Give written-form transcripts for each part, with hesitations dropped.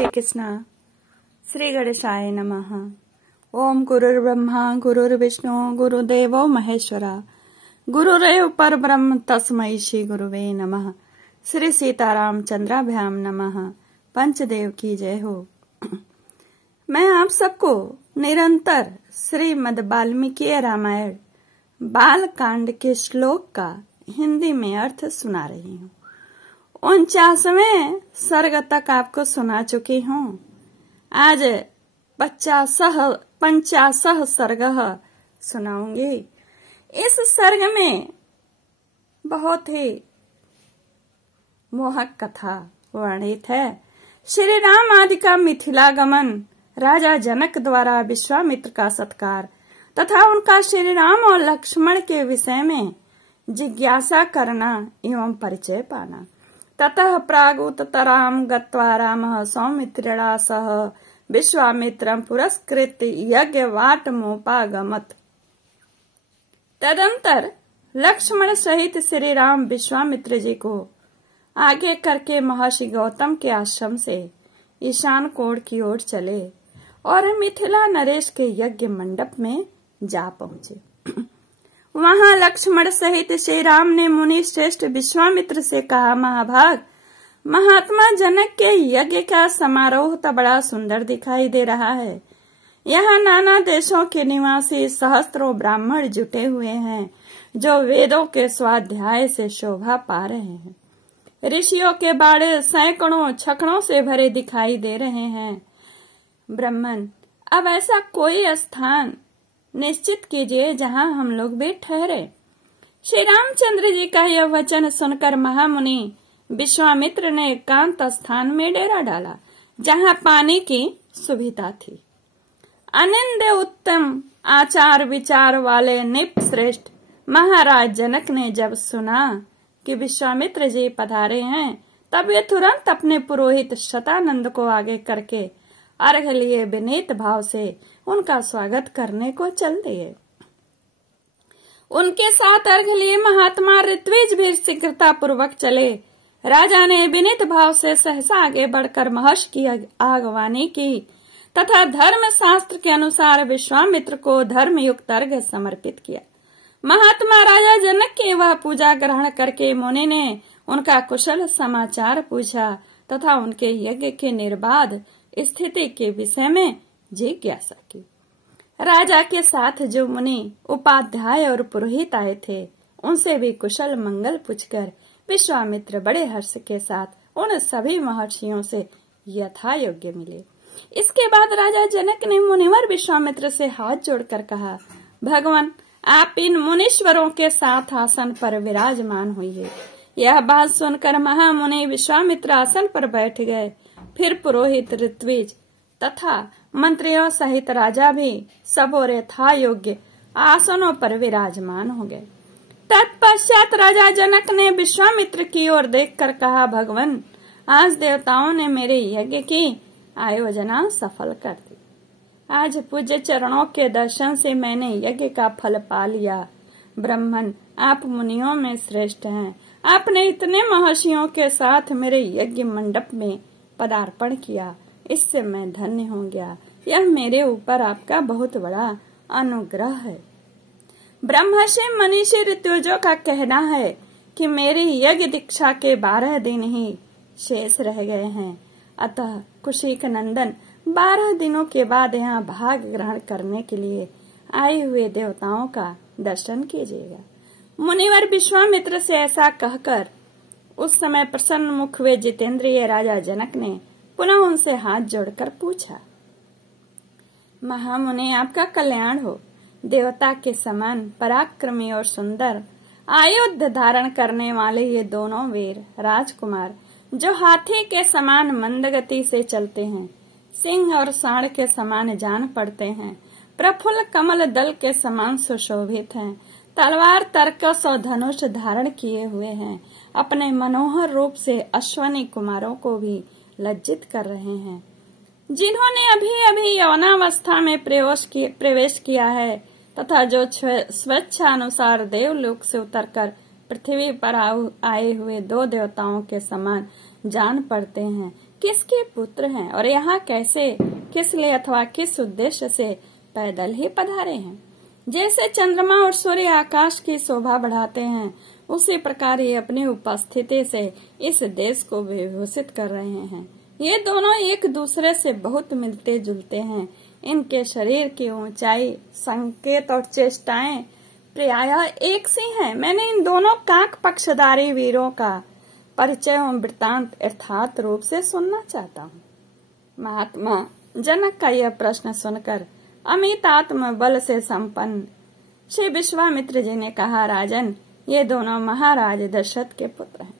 श्री कृष्ण। श्री गणेशाय नमः। ओम गुरुर्ब्रह्मा गुरुर्विष्णु गुरुदेवो महेश्वरा गुरुरेव परब्रह्म तस्मै श्री गुरुवे नमः। श्री सीताराम चंद्राभ्याम नमः। पंचदेव की जय हो। मैं आप सबको निरंतर श्रीमद् वाल्मीकि रामायण बाल कांड के श्लोक का हिंदी में अर्थ सुना रही हूँ। 49वें सर्ग तक आपको सुना चुकी हूँ। आज 50 सर्ग सुनाऊंगी। इस सर्ग में बहुत ही मोहक कथा वर्णित है। श्री राम आदि का मिथिलागमन, राजा जनक द्वारा विश्वामित्र का सत्कार तथा उनका श्री राम और लक्ष्मण के विषय में जिज्ञासा करना एवं परिचय पाना। ततः प्रागुत्तराम गत्वा रामः सौमित्रिणा सह विश्वामित्रं पुरस्कृत्य यज्ञवाटमुपागमत्। तदंतर लक्ष्मण सहित श्री राम विश्वामित्र जी को आगे करके महर्षि गौतम के आश्रम से ईशान कोण की ओर चले और मिथिला नरेश के यज्ञ मंडप में जा पहुंचे। वहां लक्ष्मण सहित श्री राम ने मुनि श्रेष्ठ विश्वामित्र से कहा, महाभाग, महात्मा जनक के यज्ञ का समारोह तो बड़ा सुंदर दिखाई दे रहा है। यहाँ नाना देशों के निवासी सहस्त्रों ब्राह्मण जुटे हुए हैं जो वेदों के स्वाध्याय से शोभा पा रहे हैं। ऋषियों के बाड़े सैकड़ों छकड़ों से भरे दिखाई दे रहे हैं। ब्राह्मण, अब ऐसा कोई स्थान निश्चित कीजिए जहाँ हम लोग भी ठहरे। श्री रामचंद्र जी का यह वचन सुनकर महामुनि विश्वामित्र ने एकांत स्थान में डेरा डाला जहाँ पानी की सुविधा थी। अनिंद्य उत्तम आचार विचार वाले निप श्रेष्ठ महाराज जनक ने जब सुना कि विश्वामित्र जी पधारे हैं, तब वे तुरंत अपने पुरोहित शतानंद को आगे करके अर्घ लिए विनीत भाव से उनका स्वागत करने को चल दिए। उनके साथ अर्घ लिए महात्मा ऋत्विज भी शीघ्रता पूर्वक चले। राजा ने विनीत भाव से सहसा आगे बढ़कर महर्षि की आगवानी की तथा धर्म शास्त्र के अनुसार विश्वामित्र को धर्मयुक्त अर्घ समर्पित किया। महात्मा राजा जनक की वह पूजा ग्रहण करके मुनि ने उनका कुशल समाचार पूछा तथा उनके यज्ञ के निर्बाध स्थिति के विषय में जिज्ञासा की। राजा के साथ जो मुनि उपाध्याय और पुरोहित आए थे, उनसे भी कुशल मंगल पूछकर विश्वामित्र बड़े हर्ष के साथ उन सभी महर्षियों से यथा योग्य मिले। इसके बाद राजा जनक ने मुनिवर विश्वामित्र से हाथ जोड़कर कहा, भगवान, आप इन मुनीश्वरों के साथ आसन पर विराजमान हुए। यह बात सुनकर महामुनि विश्वामित्र आसन पर बैठ गए। फिर पुरोहित ऋत्विज तथा मंत्रियों सहित राजा भी सब और यथा योग्य आसनों पर विराजमान हो गए। तत्पश्चात राजा जनक ने विश्वामित्र की ओर देखकर कहा, भगवान, आज देवताओं ने मेरे यज्ञ की आयोजना सफल कर दी। आज पूज्य चरणों के दर्शन से मैंने यज्ञ का फल पा लिया। ब्राह्मण, आप मुनियों में श्रेष्ठ हैं। आपने इतने महर्षियों के साथ मेरे यज्ञ मंडप में पदार्पण किया, इससे मैं धन्य हो गया। यह मेरे ऊपर आपका बहुत बड़ा अनुग्रह है। ब्रह्मर्षि मनीषी ऋत्विजों का कहना है कि मेरी यज्ञ दीक्षा के 12 दिन ही शेष रह गए हैं। अतः कुशिक नंदन 12 दिनों के बाद यहाँ भाग ग्रहण करने के लिए आए हुए देवताओं का दर्शन कीजिएगा। मुनिवर विश्वामित्र से ऐसा कहकर उस समय प्रसन्न मुख वे जितेंद्रिय राजा जनक ने पुनः उनसे हाथ जोड़कर पूछा, महामुनि, आपका कल्याण हो। देवता के समान पराक्रमी और सुंदर आयुध धारण करने वाले ये दोनों वीर राजकुमार, जो हाथी के समान मंदगति से चलते हैं, सिंह और सांड के समान जान पड़ते हैं, प्रफुल्ल कमल दल के समान सुशोभित हैं, तलवार तरकस और धनुष धारण किए हुए हैं, अपने मनोहर रूप से अश्वनी कुमारों को भी लज्जित कर रहे हैं, जिन्होंने अभी अभी यौनावस्था में प्रवेश किया है तथा जो स्वेच्छानुसार देवलोक से उतरकर पृथ्वी पर आए हुए 2 देवताओं के समान जान पड़ते हैं, किसके पुत्र हैं और यहाँ कैसे, किस लिए अथवा किस उद्देश्य से पैदल ही पधारे हैं। जैसे चंद्रमा और सूर्य आकाश की शोभा बढ़ाते हैं, उसी प्रकार ये अपनी उपस्थिति से इस देश को विभूषित कर रहे हैं। ये दोनों एक दूसरे से बहुत मिलते जुलते हैं। इनके शरीर की ऊंचाई, संकेत और चेष्टाएं प्रायः एक सी हैं। मैंने इन दोनों काक पक्षधारी वीरों का परिचय एवं वृत्तांत यथार्थ रूप से सुनना चाहता हूँ। महात्मा जनक का यह प्रश्न सुनकर अमित आत्म बल से संपन्न श्री विश्वामित्र जी ने कहा, राजन, ये दोनों महाराज दशरथ के पुत्र हैं।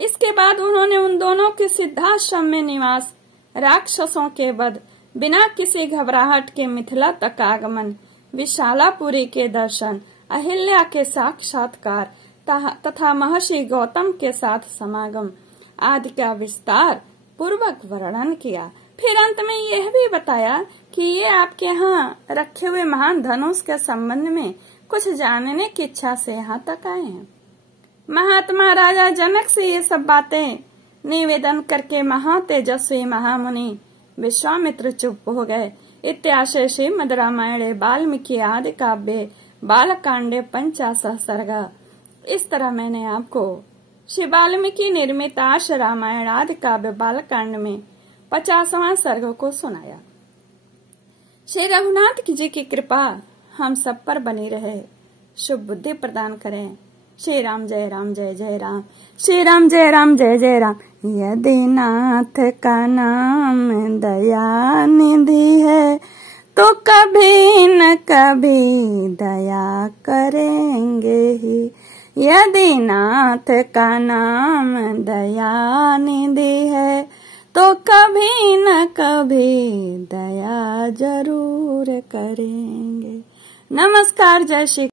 इसके बाद उन्होंने उन दोनों के सिद्धाश्रम में निवास, राक्षसों के वध, बिना किसी घबराहट के मिथिला तक आगमन, विशालापुरी के दर्शन, अहिल्या के साक्षात्कार तथा महर्षि गौतम के साथ समागम आदि का विस्तार पूर्वक वर्णन किया। फिर अंत में यह भी बताया कि ये आपके यहाँ रखे हुए महान धनुष के संबंध में कुछ जानने की इच्छा से यहाँ तक आए हैं। महात्मा राजा जनक से ये सब बातें निवेदन करके महातेजस्वी महामुनि विश्वामित्र चुप हो गए। इत्याशय श्रीमद् रामायणे वाल्मीकि आदि काव्ये बालकांडे 50 सर्ग। इस तरह मैंने आपको श्री वाल्मीकि निर्मित आश रामायण आदि काव्य बालकांड में 50वां सर्ग को सुनाया। श्री रघुनाथ जी की कृपा हम सब पर बनी रहे, शुभ बुद्धि प्रदान करें। श्री राम जय राम जय जय राम, श्री राम जय राम जय जय राम। यदि नाथ का नाम दया निधि है तो कभी न कभी दया करेंगे ही। यदि नाथ का नाम दया निधि है तो कभी न कभी दया जरूर करेंगे। नमस्कार, जय श्री